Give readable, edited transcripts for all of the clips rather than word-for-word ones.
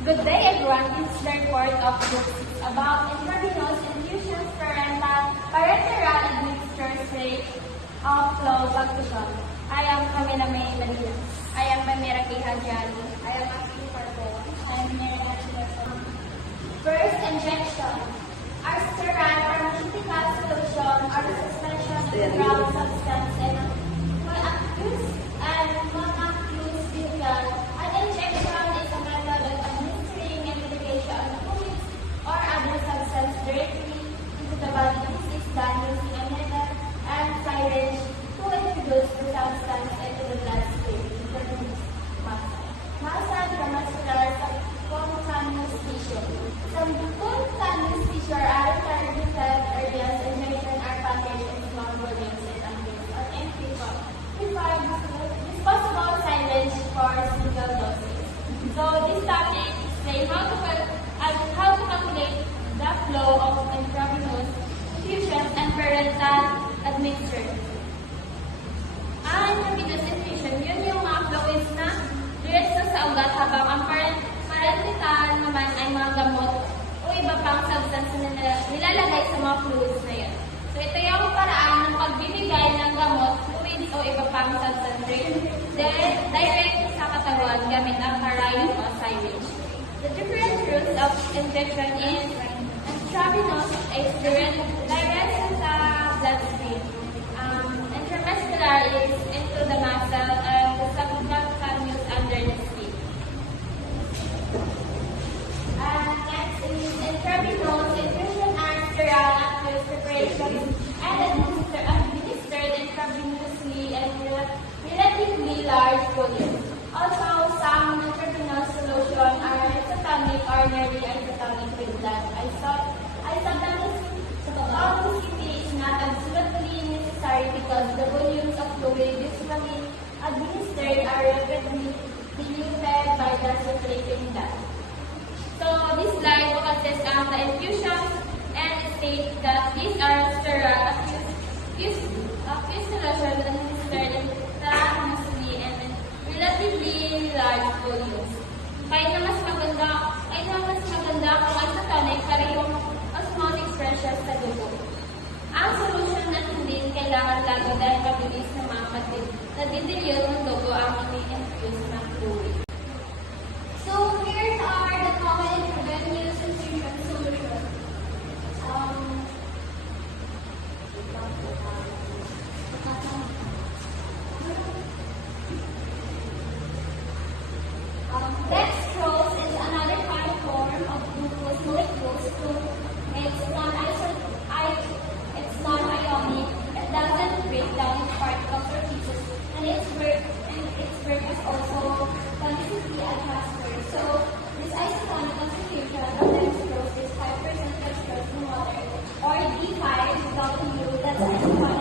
Good day, everyone. This is the report of Group 6 about intravenous infusions parenteral administered rate of flow perfusion. I am Camila May Manila. I am Pamira K. Hajali. I am Ashley Carbon. I am Mary Angela. First injection. Our sterile pharmaceutical solution or the suspension of the ground substance in a aqueous and non-aqueous vehicle. An injection is a method of administering a medication, fluids, or other substance directly into the body. This is done using a needle and syringe to introduce the substance into the bloodstream. Muscle intramuscular subcutaneous tissue. Some cutaneous tissue are targeted areas injection are packaged in small volumes and ambient or empty disposable syringe for single doses. So this topic is how to calculate the flow of intravenous infusions and parental administration. Ang intravenous infusion, yun yung mga fluids na diretso sa ugat habang ang parental naman ay mga gamot o iba pang substance na nilalagay sa mga fluids na yan. So ito yung paraan ng pagbibigay ng gamot, fluids o iba pang substance direct sa katawan gamit ang karayom o syringe. The different routes of injection is intravenous is direct sa bloodstream. Intramuscular is into the muscle and the subcutaneous under the skin. Next is intravenous infusion and sterile aqueous preparation and administered intravenously and relatively large volumes. Also, some intravenous solution are isotonic or nearly isotonic with blood. Isotonicity is not absolutely necessary because the volumes of fluid usually administered are rapidly diluted by the circulating blood. So, this slide focuses on the infusion and states that these are sterile aqueous solutions administered intravenously and in relatively large volumes. Kahit na mas maganda kung isotonic karehong osmotic pressure sa dugo. Ang solution na hindi kailangan lagi dahil mabilis na nadidilute ng dugo ang ini-infuse ng fluid. So, here are the common intravenous infusion solutions. Dextrose is another kind form of glucose molecules. It's non-ionic. It doesn't break down into particles or pieces, and its work is also constantly transferred. So, this isotonic concentration of dextrose is 5% dextrose in water, or D5 without the that's isotonic.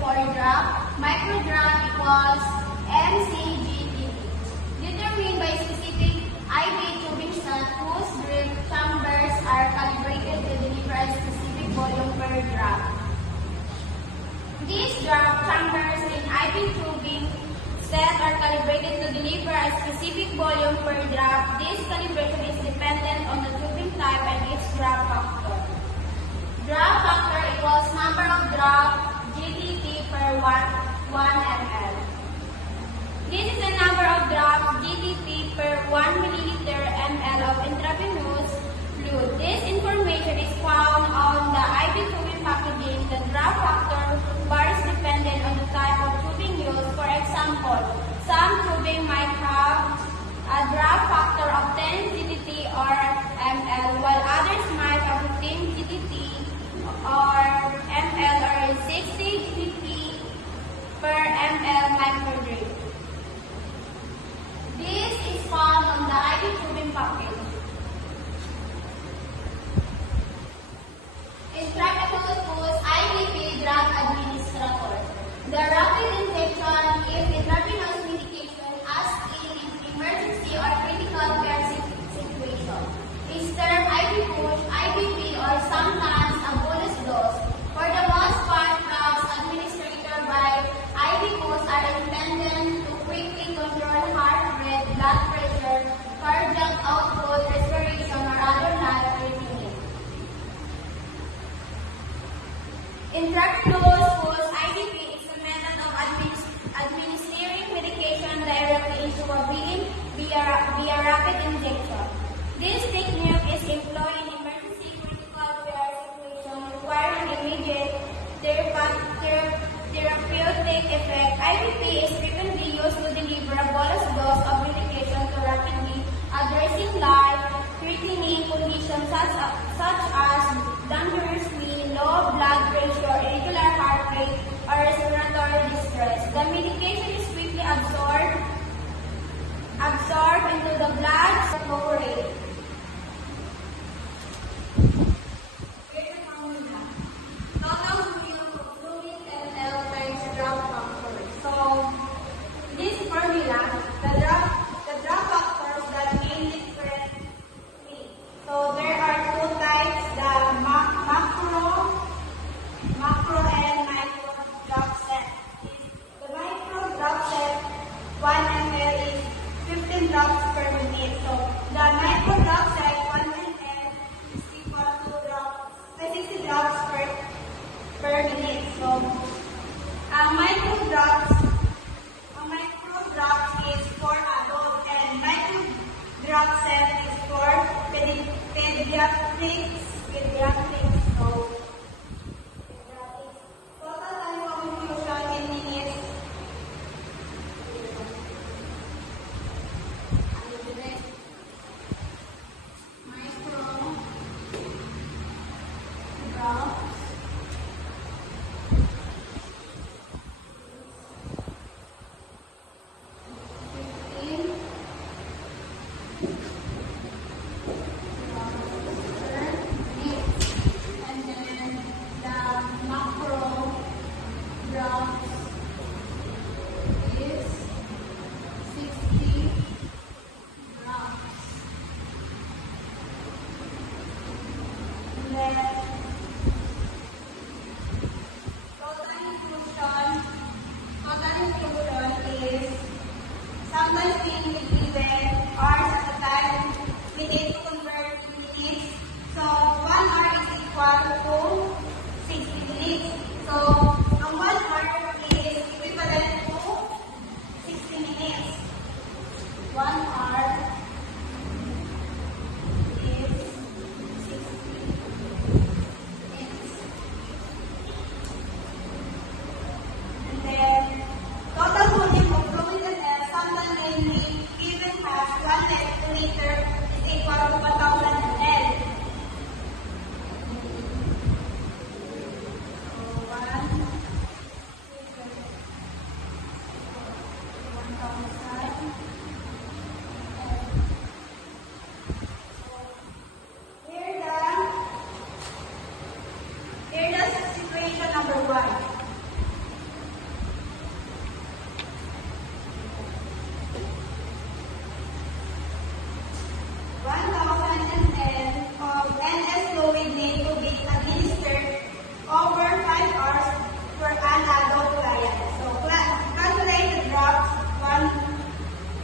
for drop. Micro drop equals MCGTT. Determined by specific IV tubing stud whose drip chambers are calibrated to deliver a specific volume per drop. These drop chambers in IV tubing set are calibrated to deliver a specific volume per drop. This calibration is dependent on the tubing type and its drop factor. Drop factor equals number of drop GTT per 1 ml. This is the number of drops GTT per 1 milliliter ml of intravenous fluid. This information is found on the IV tubing packaging. The drop factor varies dependent on the type of tubing used. For example, some tubing might have a drop factor of 10 GTT or ml, while others might have 15 GTT or ml or 60 GTT per ml microdrip. This is found on the IV tubing package. Intravenous whose IVP drug administrator. The rapid injection is intravenous medication as in emergency or critical care situation. Is termed IV push, IVP, or sometimes a bolus dose. For the most part, drugs administered by IV push are intended to quickly control heart rate, blood pressure, cardiac output, respiration, or other life-threatening needs. Intravenous whose IVP is a method of administering medication directly into a vein via rapid injection. This technique is employed in emergency critical care situations requiring immediate therapeutic effect. IVP is frequently used to deliver a bolus dose of medication to rapidly addressing life-threatening conditions such as dangerous spleen, low blood pressure, irregular heart rate, or respiratory distress. The medication is quickly absorbed into the blood evaporate. Here's the formula. Total volume of fluid ml times drop factor. So, this formula, the drop factors that name differently. So, there are two types, the macro and micro drop set. The micro drop set, 1 ml is 15 drops per minute. So, the micro drop set, 1 ml is equal to 60 drops per minute. So, a micro drops is for adults and micro drop set is for pediatrics. So, total time of infusion in minutes. Micro drop. Total infusion is sometimes being given hours at a time. We need to convert in minutes. So 1 hour is equal to 60 minutes. So ang 1 hour is equivalent to 60 minutes. 1 hour is 60 minutes. And then total volume of fluid and air sometimes may be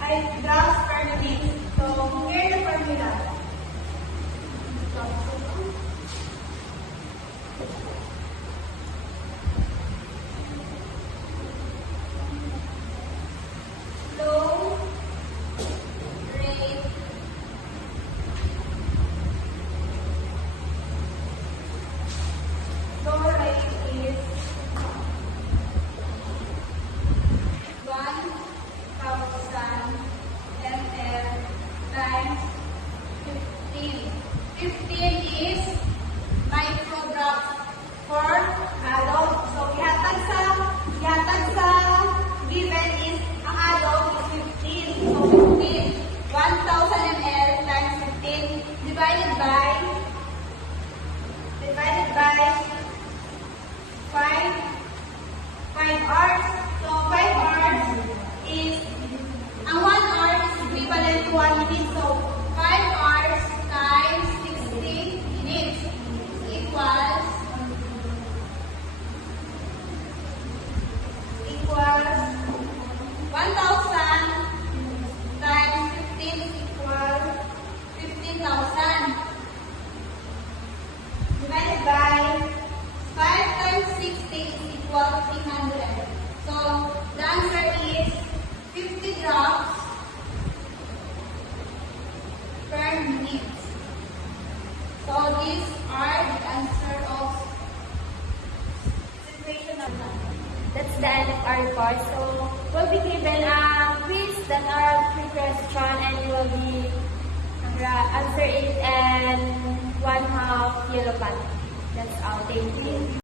drops per minute. So, compare the formula. Flow rate flow rate is 1,000 ml times 15. 15 is microdrops for alog. So, ihatag sa given is ang alog is 15. So, 15. 1,000 ml times 15 divided by 5 hours. So, 5 hours is, ang 1 hour is equivalent to 1 minute. So, 5 hours times 60 minutes equals 1,000 times 15 is equal 15,000 divided by 5 times 60 is equal 300. So, the answer is 50 drops per minute. So, these are the answer of situation of That's the end of our report. So, we'll be given a quiz that are 3 questions and you will be answer it and 1/2 yellow pad. That's all. Thank you.